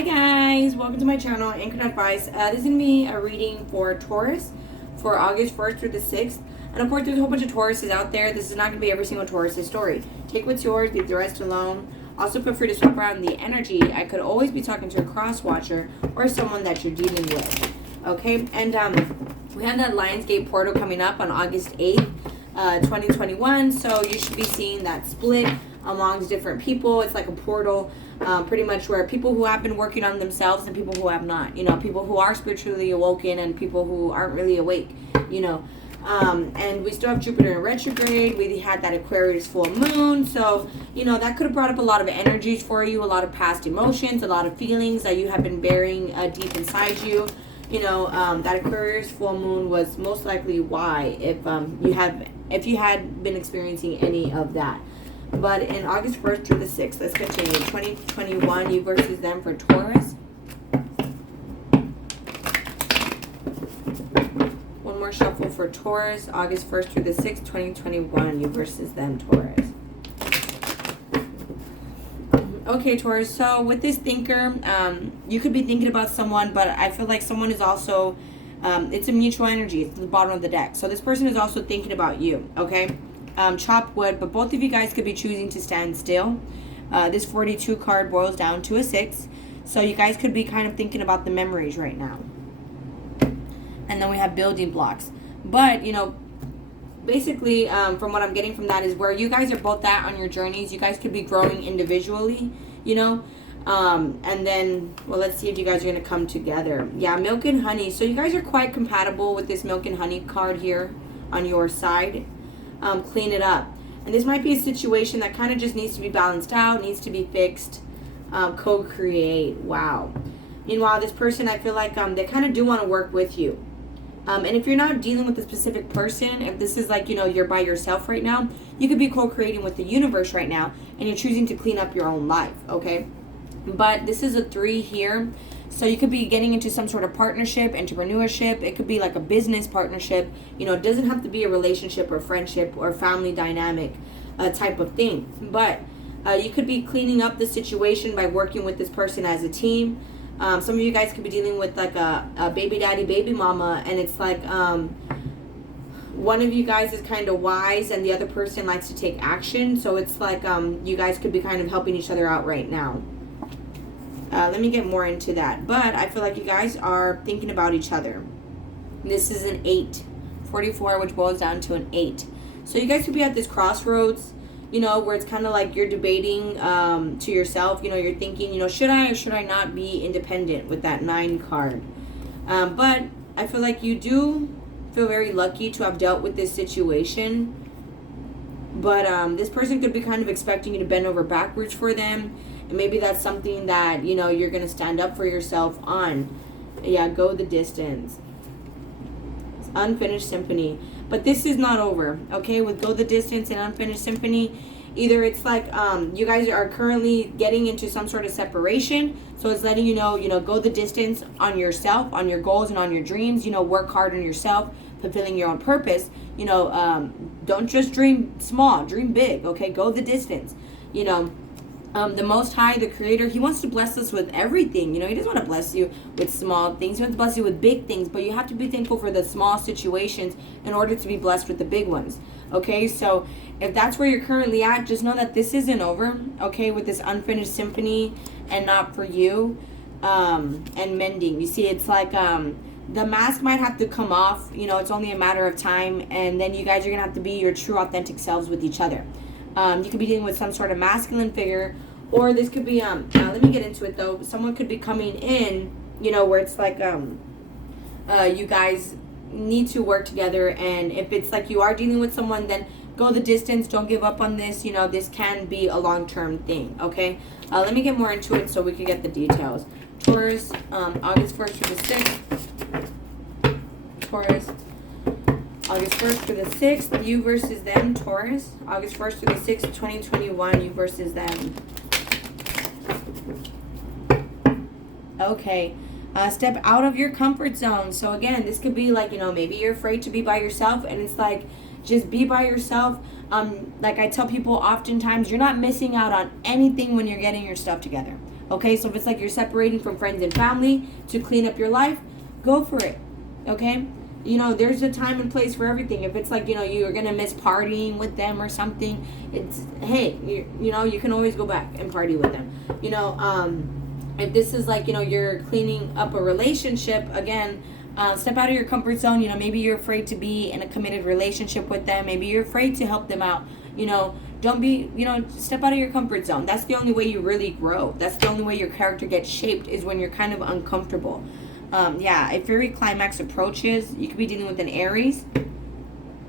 Hi guys, welcome to my channel, Anchored Advice. This is going to be a reading for Taurus for August 1st through the 6th. And of course, there's a whole bunch of Tauruses out there. This is not going to be every single Taurus' story. Take what's yours, leave the rest alone. Also, feel free to swap around the energy. I could always be talking to a cross-watcher or someone that you're dealing with. Okay, and we have that Lionsgate portal coming up on August 8th, 2021. So you should be seeing that split amongst different people. It's like a portal, pretty much where people who have been working on themselves and people who have not, people who are spiritually awoken and people who aren't really awake, and we still have Jupiter in retrograde. We had that Aquarius full moon, so that could have brought up a lot of energies for you, a lot of past emotions, a lot of feelings that you have been bearing deep inside you. That Aquarius full moon was most likely why, if you had been experiencing any of that. But in August 1st through the 6th, let's continue. 2021, you versus them for Taurus. One more shuffle for Taurus. August 1st through the 6th, 2021, you versus them, Taurus. Okay, Taurus. So with this thinker, you could be thinking about someone, but I feel like someone is also, it's a mutual energy. It's at the bottom of the deck. So this person is also thinking about you, okay? Chop wood, but both of you guys could be choosing to stand still. This 42 card boils down to a 6. So you guys could be kind of thinking about the memories right now. And then we have building blocks. But, basically, from what I'm getting from that is where you guys are both at on your journeys. You guys could be growing individually, and then, well, let's see if you guys are going to come together. Yeah, milk and honey. So you guys are quite compatible with this milk and honey card here on your side. Clean it up. And this might be a situation that kind of just needs to be balanced out, needs to be fixed. Co-create. Wow. Meanwhile, this person, I feel like they kind of do want to work with you. And if you're not dealing with a specific person, if this is like, you're by yourself right now, you could be co-creating with the universe right now, and you're choosing to clean up your own life, okay? But this is a 3 here. So you could be getting into some sort of partnership, entrepreneurship. It could be like a business partnership. It doesn't have to be a relationship or friendship or family dynamic type of thing. But you could be cleaning up the situation by working with this person as a team. Some of you guys could be dealing with like a baby daddy, baby mama. And it's like one of you guys is kind of wise and the other person likes to take action. So it's like you guys could be kind of helping each other out right now. Let me get more into that. But I feel like you guys are thinking about each other. This is an 8. 44, which boils down to an 8. So you guys could be at this crossroads, where it's kind of like you're debating to yourself. You're thinking, should I or should I not be independent with that 9 card? But I feel like you do feel very lucky to have dealt with this situation. But this person could be kind of expecting you to bend over backwards for them. And maybe that's something that, you're going to stand up for yourself on. Yeah, go the distance. Unfinished symphony. But this is not over, okay? With go the distance and unfinished symphony, either it's like you guys are currently getting into some sort of separation. So it's letting you know, go the distance on yourself, on your goals and on your dreams. Work hard on yourself, fulfilling your own purpose. Don't just dream small, dream big, okay? Go the distance, the Most High, the Creator, He wants to bless us with everything. He doesn't want to bless you with small things. He wants to bless you with big things. But you have to be thankful for the small situations in order to be blessed with the big ones. Okay, so if that's where you're currently at, just know that this isn't over. Okay, with this unfinished symphony and not for you, and mending. You see, it's like the mask might have to come off. It's only a matter of time. And then you guys are going to have to be your true, authentic selves with each other. You could be dealing with some sort of masculine figure, or this could be, let me get into it though. Someone could be coming in, where it's like, you guys need to work together. And if it's like you are dealing with someone, then go the distance. Don't give up on this. This can be a long-term thing. Okay. Let me get more into it so we can get the details. Taurus, August 1st through the 6th. Taurus. August 1st through the 6th, you versus them, Taurus. August 1st through the 6th, 2021, you versus them. Okay. Step out of your comfort zone. So again, this could be like, maybe you're afraid to be by yourself, and it's like, just be by yourself. Like I tell people oftentimes, you're not missing out on anything when you're getting your stuff together. Okay, so if it's like you're separating from friends and family to clean up your life, go for it. Okay, you know, there's a time and place for everything. If it's like, you know, you're gonna miss partying with them or something, it's, hey, you know, you can always go back and party with them. You know, if this is like, you know, you're cleaning up a relationship, again, step out of your comfort zone. You know, maybe you're afraid to be in a committed relationship with them. Maybe you're afraid to help them out. You know, don't be, you know, step out of your comfort zone. That's the only way you really grow. That's the only way your character gets shaped, is when you're kind of uncomfortable. Yeah, if your climax approaches, you could be dealing with an Aries.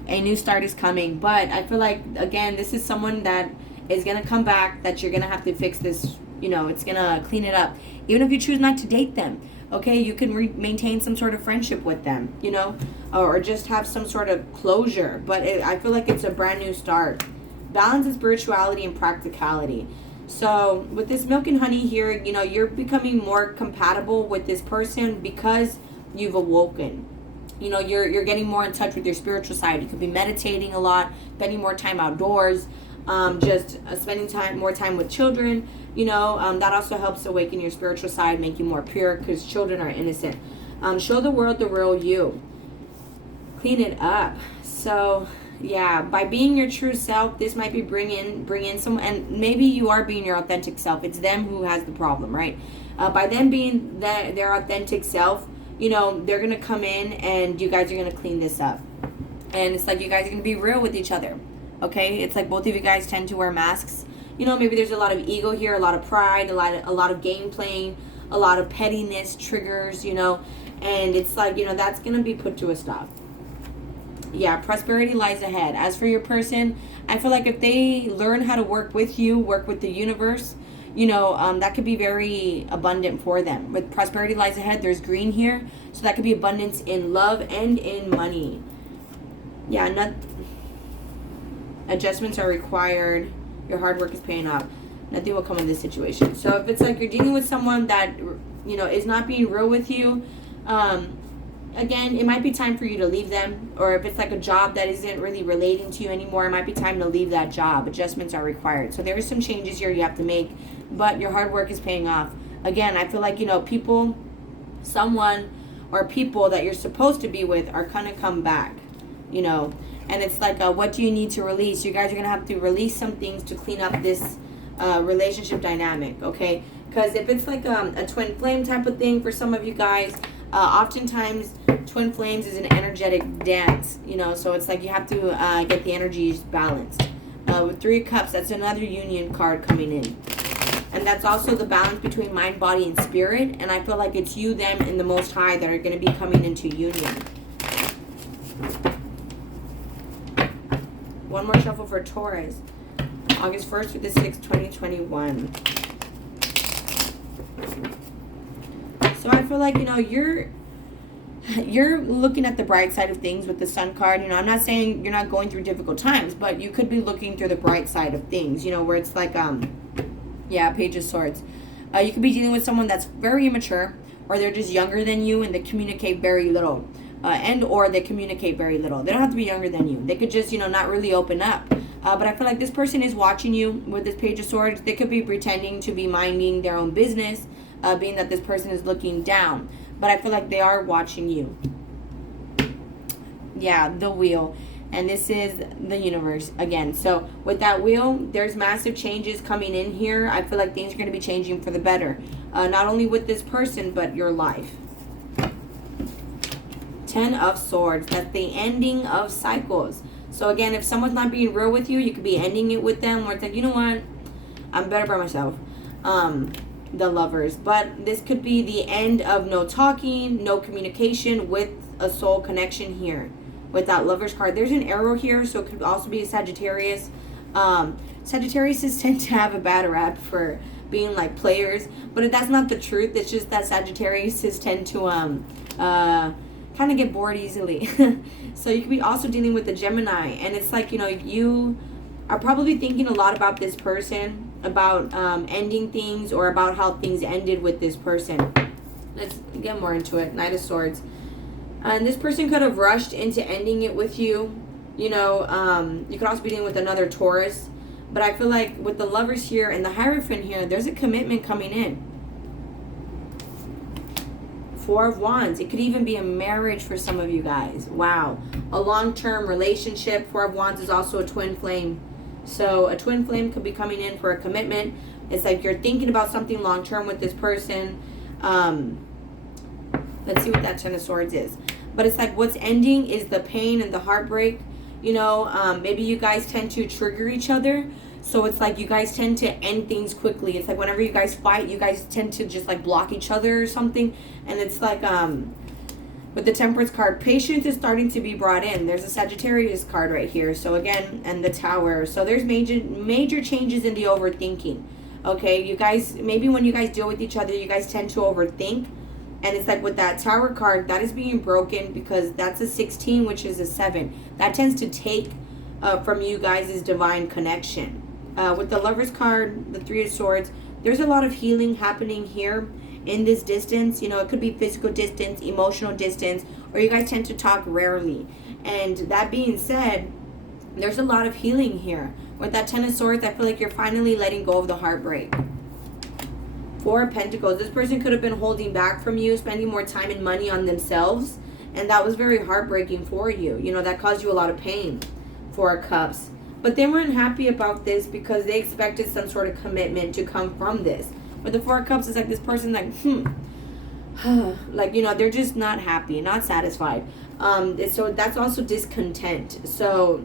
A new start is coming. But I feel like, again, this is someone that is going to come back, that you're going to have to fix this. You know, it's going to clean it up. Even if you choose not to date them. Okay, you can maintain some sort of friendship with them, you know, or just have some sort of closure. But I feel like it's a brand new start. Balance of spirituality and practicality. So with this milk and honey here, you know, you're becoming more compatible with this person because you've awoken. You know, you're getting more in touch with your spiritual side. You could be meditating a lot, spending more time outdoors, just spending more time with children. You know, that also helps awaken your spiritual side, make you more pure, because children are innocent. Show the world the real you. Clean it up. So, yeah, by being your true self, this might be bring in some, and maybe you are being your authentic self. It's them who has the problem, right? By them being their authentic self, you know, they're going to come in and you guys are going to clean this up. And it's like you guys are going to be real with each other. Okay? It's like both of you guys tend to wear masks. You know, maybe there's a lot of ego here, a lot of pride, a lot of game playing, a lot of pettiness triggers, you know. And it's like, you know, that's going to be put to a stop. Yeah, prosperity lies ahead. As for your person, I feel like if they learn how to work with you, work with the universe, you know, that could be very abundant for them. With prosperity lies ahead, there's green here. So that could be abundance in love and in money. Yeah, adjustments are required. Your hard work is paying off. Nothing will come in this situation. So if it's like you're dealing with someone that, you know, is not being real with you, again, it might be time for you to leave them. Or if it's like a job that isn't really relating to you anymore, it might be time to leave that job. Adjustments are required. So there are some changes here you have to make, but your hard work is paying off. Again, I feel like, you know, someone or people that you're supposed to be with are going to come back, you know. And it's like, what do you need to release? You guys are going to have to release some things to clean up this relationship dynamic, okay? Because if it's like a twin flame type of thing for some of you guys, oftentimes twin flames is an energetic dance, you know, so it's like you have to get the energies balanced. With 3 cups, that's another union card coming in. And that's also the balance between mind, body, and spirit. And I feel like it's you, them, and the Most High that are going to be coming into union. One more shuffle for Taurus. August 1st through the 6th, 2021. So I feel like, you know, you're looking at the bright side of things with the Sun card. You know, I'm not saying you're not going through difficult times, but you could be looking through the bright side of things, you know, where it's like, yeah, Page of Swords. You could be dealing with someone that's very immature, or they're just younger than you and they communicate very little. Or they communicate very little. They don't have to be younger than you. They could just, you know, not really open up. But I feel like this person is watching you with this Page of Swords. They could be pretending to be minding their own business, being that this person is looking down. But I feel like they are watching you. Yeah, the Wheel. And this is the universe again. So with that Wheel, there's massive changes coming in here. I feel like things are going to be changing for the better. Not only with this person, but your life. 10 of Swords. That's the ending of cycles. So again, if someone's not being real with you, you could be ending it with them, where it's like, you know what, I'm better by myself. The Lovers. But this could be the end of no talking, no communication, with a soul connection here. With that Lovers card, there's an arrow here, so it could also be a Sagittarius. Sagittarius tend to have a bad rap for being like players, but that's not the truth. It's just that Sagittarius tend to kind of get bored easily. So you could be also dealing with the Gemini, and it's like, you know, you are probably thinking a lot about this person, about ending things, or about how things ended with this person. Let's get more into it. Knight of Swords. And this person could have rushed into ending it with you. You know, you could also be dealing with another Taurus. But I feel like with the Lovers here and the Hierophant here, there's a commitment coming in. Four of Wands. It could even be a marriage for some of you guys. Wow. A long-term relationship. Four of Wands is also a twin flame. So a twin flame could be coming in for a commitment. It's like you're thinking about something long-term with this person. Let's see what that Ten of Swords is. But it's like what's ending is the pain and the heartbreak. You know, maybe you guys tend to trigger each other. So it's like you guys tend to end things quickly. It's like whenever you guys fight, you guys tend to just like block each other or something. And it's like with the Temperance card, patience is starting to be brought in. There's a Sagittarius card right here. So again, and the Tower. So there's major changes in the overthinking. Okay, you guys, maybe when you guys deal with each other, you guys tend to overthink. And it's like with that Tower card, that is being broken because that's a 16, which is a 7. That tends to take from you guys' divine connection. With the Lovers card, the Three of Swords, there's a lot of healing happening here in this distance. You know, it could be physical distance, emotional distance, or you guys tend to talk rarely. And that being said, there's a lot of healing here. With that Ten of Swords, I feel like you're finally letting go of the heartbreak. Four of Pentacles. This person could have been holding back from you, spending more time and money on themselves. And that was very heartbreaking for you. You know, that caused you a lot of pain. Four of Cups. But they weren't happy about this because they expected some sort of commitment to come from this. But the Four of Cups is like this person like, like, you know, they're just not happy, not satisfied. So that's also discontent. So,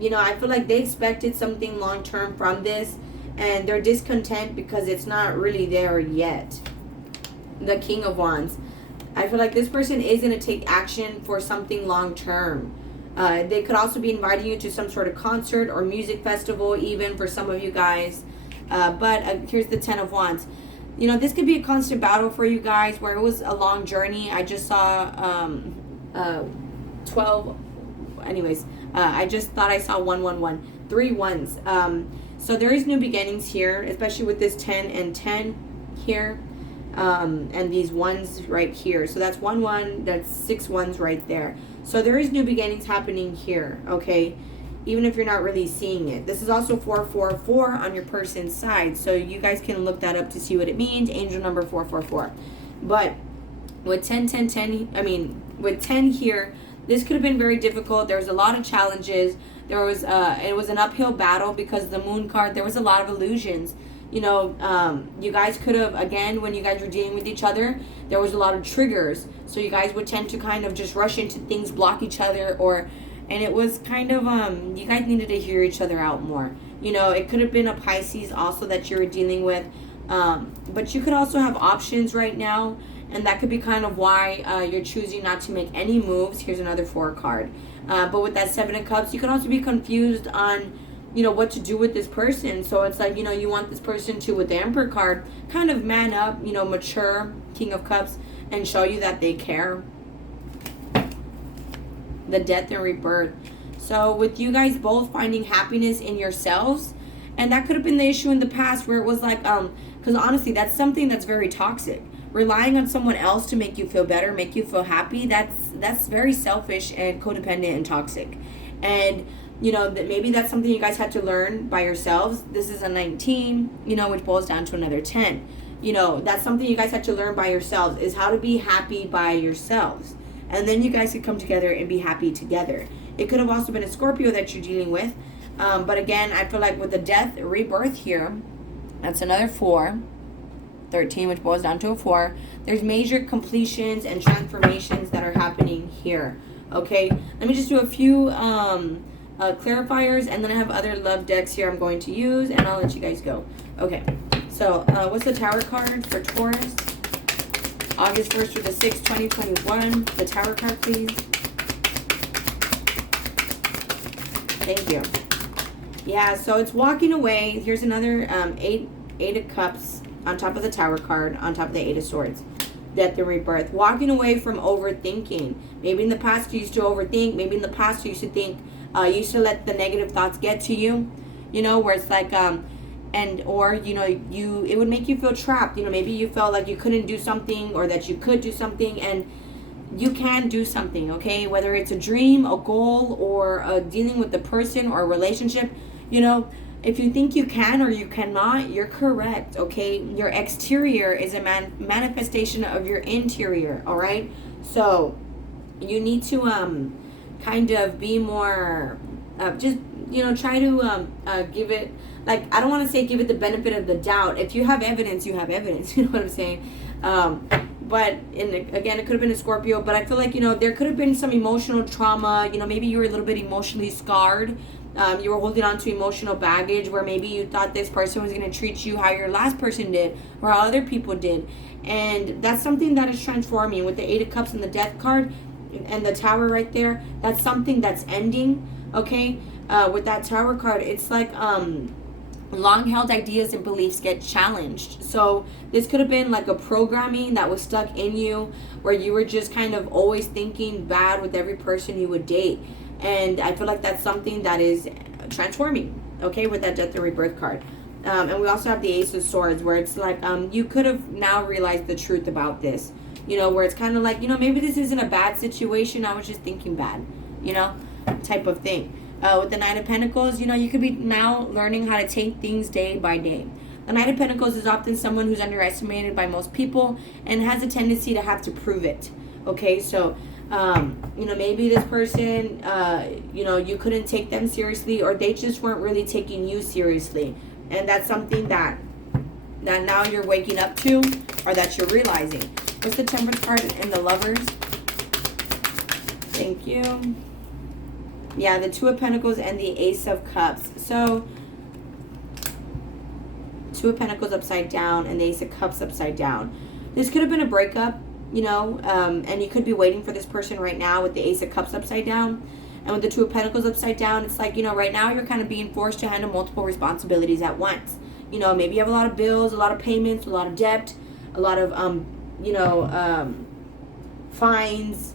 you know, I feel like they expected something long-term from this. And they're discontent because it's not really there yet. The King of Wands. I feel like this person is going to take action for something long-term. They could also be inviting you to some sort of concert or music festival, even for some of you guys. But here's the Ten of Wands. You know, this could be a constant battle for you guys where it was a long journey. I just saw 12. Anyways, I just thought I saw 111. 3 ones. So there is new beginnings here, especially with this 10 and 10 here. And these ones right here. So that's 1 1. That's 6 ones right there. So there is new beginnings happening here, okay? Even if you're not really seeing it. This is also 444 on your person's side. So you guys can look that up to see what it means. Angel number 444. But with 10, 10, 10, I mean, with 10 here, this could have been very difficult. There was a lot of challenges. There was, it was an uphill battle because of the Moon card. There was a lot of illusions. You know, you guys could have, again, when you guys were dealing with each other, there was a lot of triggers. So you guys would tend to kind of just rush into things, block each other, and it was kind of, you guys needed to hear each other out more. You know, it could have been a Pisces also that you were dealing with. But you could also have options right now, and that could be kind of why you're choosing not to make any moves. Here's another 4 card. But with that 7 of Cups, you can also be confused on, you know, what to do with this person. So it's like, you know, you want this person to, with the Emperor card, kind of man up, you know, mature, King of Cups, and show you that they care. The Death and Rebirth. So with you guys both finding happiness in yourselves, and that could have been the issue in the past where it was like, because honestly, that's something that's very toxic. Relying on someone else to make you feel better, make you feel happy, that's very selfish and codependent and toxic. And you know, that maybe that's something you guys had to learn by yourselves. This is a 19, you know, which boils down to another 10. You know, that's something you guys had to learn by yourselves, is how to be happy by yourselves. And then you guys could come together and be happy together. It could have also been a Scorpio that you're dealing with. But again, I feel like with the Death, Rebirth here, that's another 4. 13, which boils down to a 4. There's major completions and transformations that are happening here. Okay, let me just do a few clarifiers, and then I have other love decks here I'm going to use, and I'll let you guys go. Okay, so what's the Tower card for Taurus? August 1st through the 6th, 2021. The Tower card, please. Thank you. Yeah, so it's walking away. Here's another 8 of Cups on top of the Tower card, on top of the 8 of Swords. Death and Rebirth. Walking away from overthinking. Maybe in the past you used to overthink. Maybe in the past you used to think, you used to let the negative thoughts get to you. You know, where it's like, or, you know, it would make you feel trapped. You know, maybe you felt like you couldn't do something, or that you could do something, and you can do something, okay? Whether it's a dream, a goal, or dealing with the person or a relationship, you know, If you think you can or you cannot, you're correct, okay? Your exterior is a manifestation of your interior, all right? So you need to kind of be more, just, you know, try to give it, like, I don't want to say give it the benefit of the doubt. If you have evidence, you have evidence. You know what I'm saying? But again, it could have been a Scorpio, but I feel like, you know, there could have been some emotional trauma. You know, maybe you were a little bit emotionally scarred. You were holding on to emotional baggage where maybe you thought this person was going to treat you how your last person did or how other people did. And that's something that is transforming with the Eight of Cups and the Death card and the Tower right there. That's something that's ending, okay? With that Tower card, it's like long-held ideas and beliefs get challenged. So this could have been like a programming that was stuck in you where you were just kind of always thinking bad with every person you would date. And I feel like that's something that is transforming, okay, with that Death and Rebirth card. And we also have the Ace of Swords, where it's like you could have now realized the truth about this. You know, where it's kind of like, you know, maybe this isn't a bad situation. I was just thinking bad, you know, type of thing. With the Knight of Pentacles, you know, you could be now learning how to take things day by day. The Knight of Pentacles is often someone who's underestimated by most people and has a tendency to have to prove it. Okay, so you know, maybe this person, you know, you couldn't take them seriously, or they just weren't really taking you seriously. And that's something that now you're waking up to, or that you're realizing. What's the Temperance card and the Lovers? Thank you. Yeah, the Two of Pentacles and the Ace of Cups. So, Two of Pentacles upside down and the Ace of Cups upside down. This could have been a breakup. You know, and you could be waiting for this person right now with the Ace of Cups upside down. And with the Two of Pentacles upside down, it's like, you know, right now you're kind of being forced to handle multiple responsibilities at once. You know, maybe you have a lot of bills, a lot of payments, a lot of debt, a lot of, you know, fines,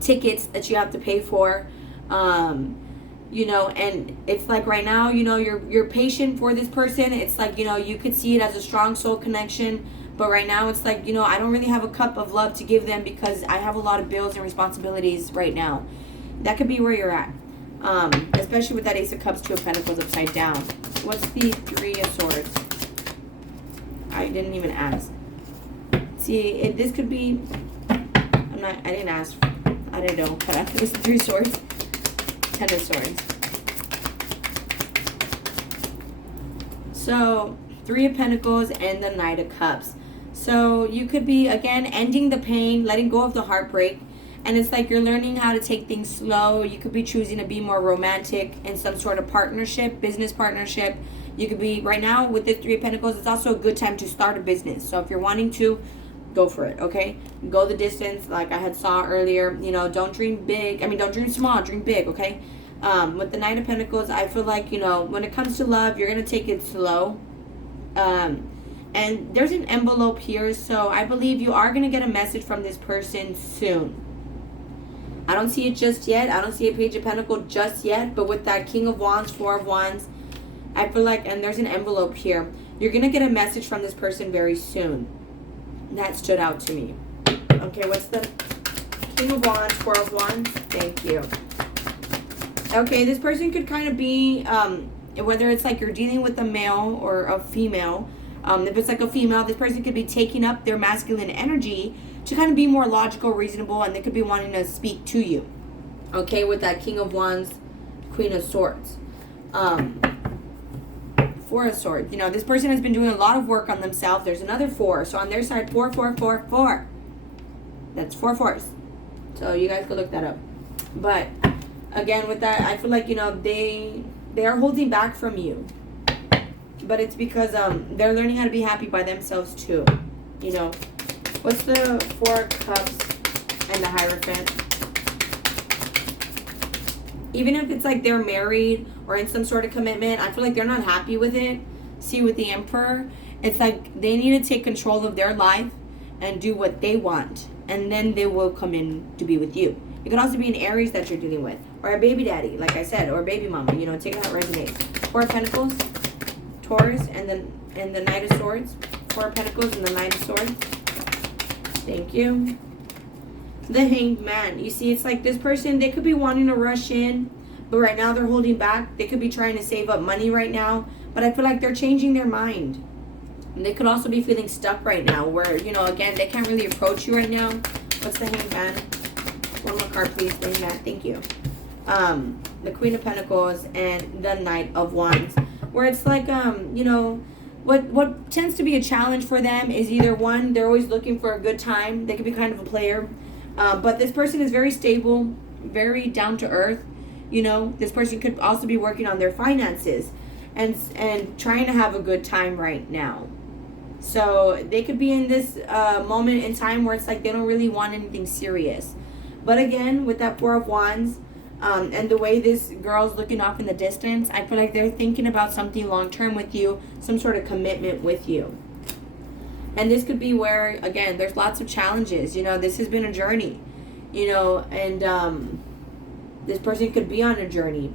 tickets that you have to pay for. You know, and it's like right now, you know, you're patient for this person. It's like, you know, you could see it as a strong soul connection. But right now it's like, you know, I don't really have a cup of love to give them because I have a lot of bills and responsibilities right now. That could be where you're at. Especially with that Ace of Cups, Two of Pentacles upside down. What's the Three of Swords? I didn't even ask. See, this could be, I didn't ask. I didn't know. It was the Three Swords. Ten of Swords. So, Three of Pentacles and the Knight of Cups. So you could be, again, ending the pain, letting go of the heartbreak. And it's like you're learning how to take things slow. You could be choosing to be more romantic in some sort of partnership, business partnership. You could be, right now, with the Three of Pentacles, it's also a good time to start a business. So if you're wanting to, go for it, okay? Go the distance, like I had saw earlier. You know, don't dream big. I mean, don't dream small, dream big, okay? With the Knight of Pentacles, I feel like, you know, when it comes to love, you're going to take it slow. And there's an envelope here, so I believe you are going to get a message from this person soon. I don't see it just yet. I don't see a Page of Pentacles just yet, but with that King of Wands, Four of Wands, I feel like, and there's an envelope here, you're going to get a message from this person very soon. That stood out to me. Okay, what's the King of Wands, Four of Wands? Thank you. Okay, this person could kind of be, whether it's like you're dealing with a male or a female, if it's like a female, this person could be taking up their masculine energy to kind of be more logical, reasonable, and they could be wanting to speak to you. Okay, with that King of Wands, Queen of Swords. Four of Swords. You know, this person has been doing a lot of work on themselves. There's another four. So on their side, 4, 4, 4, 4. That's 4 fours. So you guys can look that up. But again, with that, I feel like, you know, they are holding back from you. But it's because they're learning how to be happy by themselves too. You know, what's the Four of Cups and the Hierophant? Even if it's like they're married or in some sort of commitment, I feel like they're not happy with it. See, with the Emperor, it's like they need to take control of their life and do what they want. And then they will come in to be with you. It could also be an Aries that you're dealing with. Or a baby daddy, like I said, or a baby mama. You know, take it how it resonates. Four of Pentacles, Taurus, and the Knight of Swords. Four of Pentacles and the Knight of Swords. Thank you. The Hanged Man. You see, it's like this person, they could be wanting to rush in, but right now they're holding back. They could be trying to save up money right now, but I feel like they're changing their mind. And they could also be feeling stuck right now where, you know, again, they can't really approach you right now. What's the Hangman? One more card, please. The Hangman. Thank you. The Queen of Pentacles and the Knight of Wands. Where it's like, you know, what tends to be a challenge for them is either one, they're always looking for a good time. They could be kind of a player. But this person is very stable, very down to earth. You know, this person could also be working on their finances and trying to have a good time right now. So they could be in this moment in time where it's like they don't really want anything serious. But again, with that Four of Wands, and the way this girl's looking off in the distance, I feel like they're thinking about something long-term with you, some sort of commitment with you. And this could be where, again, there's lots of challenges. You know, this has been a journey, you know, and this person could be on a journey.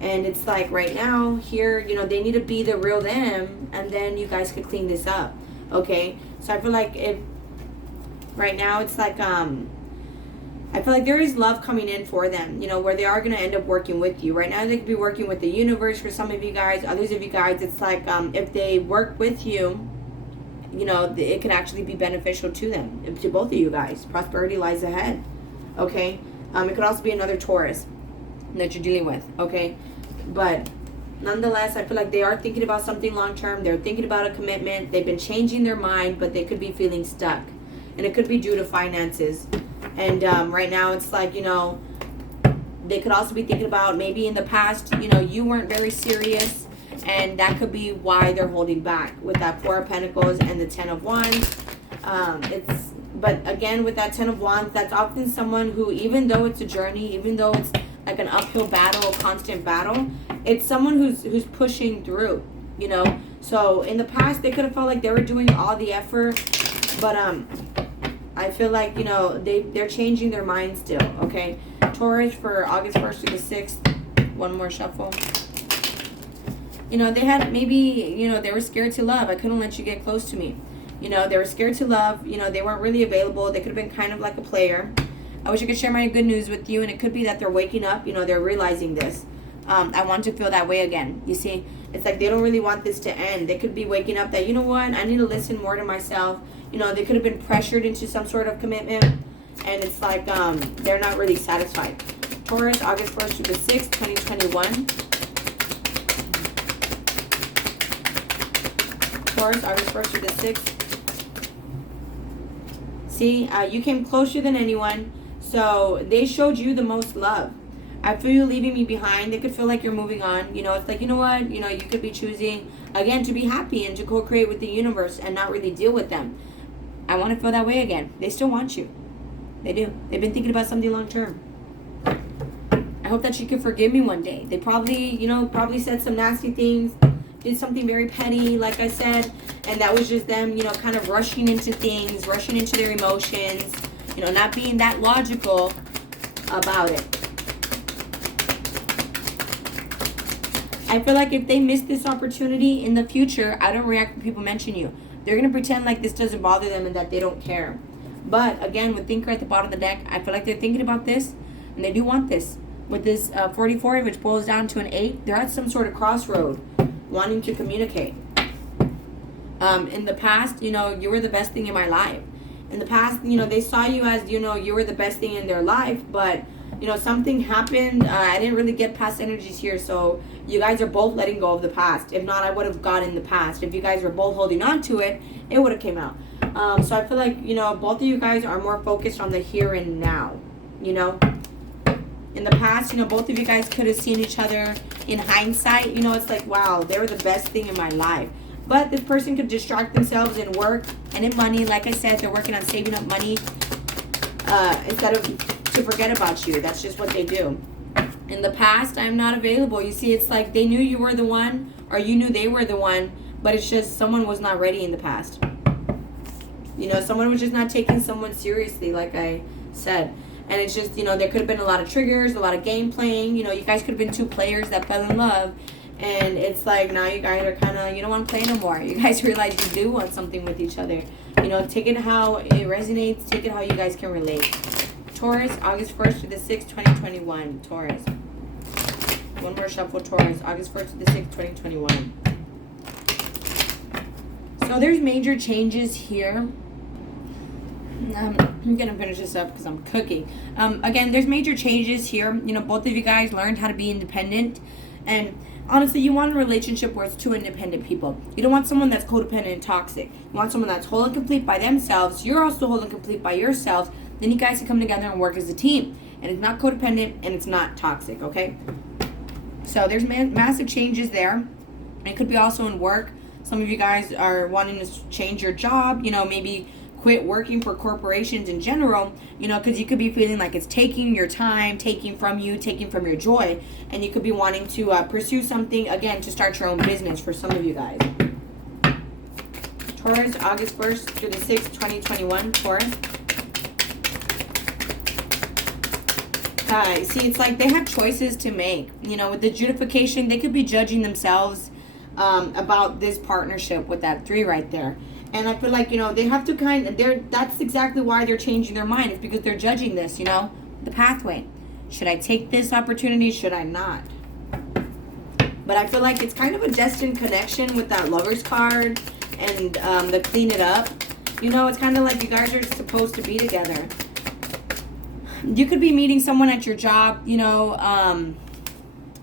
And it's like right now, here, you know, they need to be the real them, and then you guys could clean this up, okay? So I feel like if, right now, it's like, I feel like there is love coming in for them, you know, where they are going to end up working with you. Right now, they could be working with the universe for some of you guys. Others of you guys, it's like if they work with you, you know, it can actually be beneficial to them, to both of you guys. Prosperity lies ahead, okay? It could also be another Taurus that you're dealing with, okay? But nonetheless, I feel like they are thinking about something long-term. They're thinking about a commitment. They've been changing their mind, but they could be feeling stuck. And it could be due to finances. And right now, it's like, you know, they could also be thinking about maybe in the past, you know, you weren't very serious. And that could be why they're holding back with that Four of Pentacles and the Ten of Wands. But again, with that Ten of Wands, that's often someone who, even though it's a journey, even though it's like an uphill battle, a constant battle, it's someone who's pushing through, you know. So in the past, they could have felt like they were doing all the effort, but I feel like, you know, they're changing their mind still, okay? Taurus for August 1st to the 6th. One more shuffle. You know, they had maybe, you know, they were scared to love. I couldn't let you get close to me. You know, they were scared to love. You know, they weren't really available. They could have been kind of like a player. I wish I could share my good news with you, and it could be that they're waking up. You know, they're realizing this. I want to feel that way again. You see, it's like they don't really want this to end. They could be waking up that, you know what, I need to listen more to myself. You know, they could have been pressured into some sort of commitment, and it's like they're not really satisfied. Taurus, August 1st to the 6th, 2021. Taurus, August 1st to the 6th. See, you came closer than anyone, so they showed you the most love. I feel you leaving me behind. They could feel like you're moving on. You know, it's like, you know what? You know, you could be choosing, again, to be happy and to co-create with the universe and not really deal with them. I want to feel that way again. They still want you. They do. They've been thinking about something long term. I hope that you can forgive me one day. They probably, you know, said some nasty things, did something very petty, like I said, and that was just them, you know, kind of rushing into things, rushing into their emotions, you know, not being that logical about it. I feel like if they miss this opportunity in the future, I don't react when people mention you. They're going to pretend like this doesn't bother them and that they don't care. But again, with Thinker at the bottom of the deck, I feel like they're thinking about this and they do want this. With this 44, which boils down to an 8, they're at some sort of crossroad wanting to communicate. In the past, you know, you were the best thing in my life. In the past, you know, they saw you as, you know, you were the best thing in their life, but, you know, something happened. I didn't really get past energies here, so you guys are both letting go of the past. If not, I would have gotten the past. If you guys were both holding on to it, it would have came out. So I feel like, you know, both of you guys are more focused on the here and now, you know. In the past, you know, both of you guys could have seen each other in hindsight. You know, it's like, wow, they were the best thing in my life. But this person could distract themselves in work and in money. Like I said, they're working on saving up money instead of to forget about you. That's just what they do. In the past, I'm not available. You see, it's like they knew you were the one, or you knew they were the one, but it's just someone was not ready in the past. You know, someone was just not taking someone seriously, like I said. And it's just, you know, there could have been a lot of triggers, a lot of game playing. You know, you guys could have been two players that fell in love. And it's like now you guys are kind of, you don't want to play no more. You guys realize you do want something with each other. You know, take it how it resonates. Take it how you guys can relate. Taurus, August 1st to the 6th, 2021. Taurus. One more shuffle, Taurus. August 1st to the 6th, 2021. So there's major changes here. I'm gonna finish this up because I'm cooking. Again, there's major changes here. You know, both of you guys learned how to be independent, and honestly, you want a relationship where it's two independent people. You don't want someone that's codependent and toxic. You want someone that's whole and complete by themselves. You're also whole and complete by yourselves. Then you guys can come together and work as a team, and it's not codependent and it's not toxic. Okay. So there's massive changes there. It could be also in work. Some of you guys are wanting to change your job. You know, maybe quit working for corporations in general, you know, because you could be feeling like it's taking your time, taking from you, taking from your joy, and you could be wanting to pursue something, again, to start your own business for some of you guys. Taurus, August 1st through the 6th, 2021, Taurus. See, it's like they have choices to make. You know, with the judification, they could be judging themselves about this partnership with that 3 right there. And I feel like, you know, they have to that's exactly why they're changing their mind. It's because they're judging this, you know, the pathway. Should I take this opportunity? Should I not? But I feel like it's kind of a destined connection with that Lover's card and the clean it up. You know, it's kind of like you guys are supposed to be together. You could be meeting someone at your job, you know,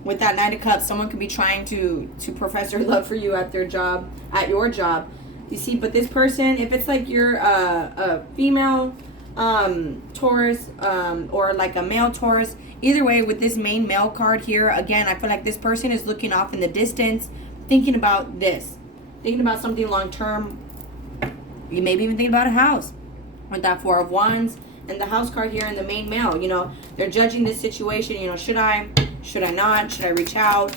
with that Knight of Cups. Someone could be trying to profess their love for you at their job, at your job. You see, but this person, if it's like you're a female Taurus or like a male Taurus, either way, with this main male card here, again, I feel like this person is looking off in the distance, thinking about this, thinking about something long term. You maybe even think about a house with that 4 of Wands and the house card here and the main male. You know, they're judging this situation. You know, should I not? Should I reach out?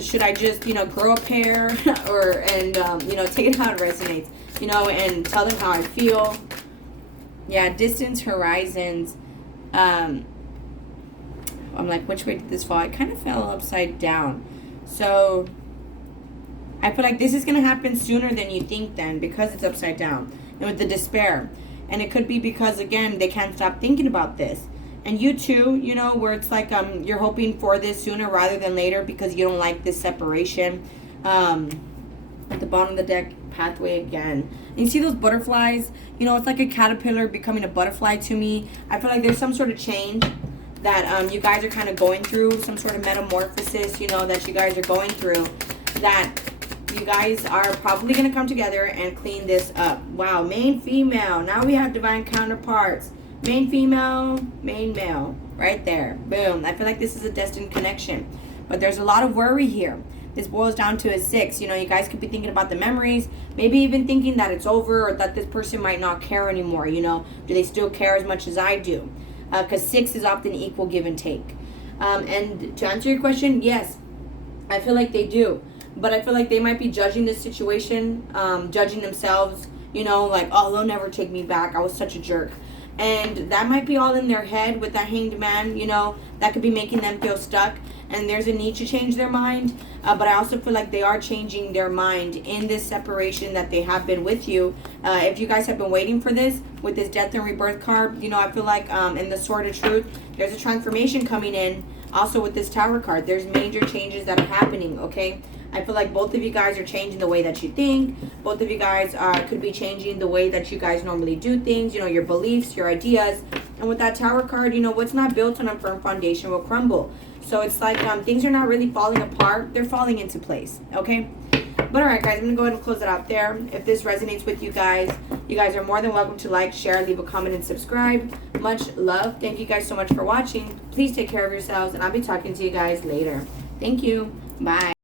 Should I just, you know, grow a pair and you know, take it how it resonates, you know, and tell them how I feel. Yeah, distance horizons. I'm like, which way did this fall? It kind of fell upside down. So I feel like this is going to happen sooner than you think then, because it's upside down and with the despair. And it could be because, again, they can't stop thinking about this. And you too, you know, where it's like you're hoping for this sooner rather than later because you don't like this separation. At the bottom of the deck, pathway again. And you see those butterflies? You know, it's like a caterpillar becoming a butterfly to me. I feel like there's some sort of change that you guys are kind of going through, some sort of metamorphosis, you know, that you guys are going through, that you guys are probably going to come together and clean this up. Wow, main female. Now we have divine counterparts. Main female, main male, right there. Boom. I feel like this is a destined connection. But there's a lot of worry here. This boils down to a 6. You know, you guys could be thinking about the memories. Maybe even thinking that it's over or that this person might not care anymore. You know, do they still care as much as I do? Because 6 is often equal give and take. And to answer your question, yes, I feel like they do. But I feel like they might be judging this situation, judging themselves. You know, like, oh, they'll never take me back. I was such a jerk. And that might be all in their head with that Hanged Man, you know, that could be making them feel stuck. And there's a need to change their mind. But I also feel like they are changing their mind in this separation that they have been with you. If you guys have been waiting for this, with this Death and Rebirth card, you know, I feel like in the Sword of Truth, there's a transformation coming in. Also with this Tower card, there's major changes that are happening, okay? I feel like both of you guys are changing the way that you think. Both of you guys could be changing the way that you guys normally do things, you know, your beliefs, your ideas. And with that Tower card, you know, what's not built on a firm foundation will crumble. So it's like things are not really falling apart. They're falling into place, okay? But all right, guys, I'm going to go ahead and close it out there. If this resonates with you guys are more than welcome to like, share, leave a comment, and subscribe. Much love. Thank you guys so much for watching. Please take care of yourselves, and I'll be talking to you guys later. Thank you. Bye.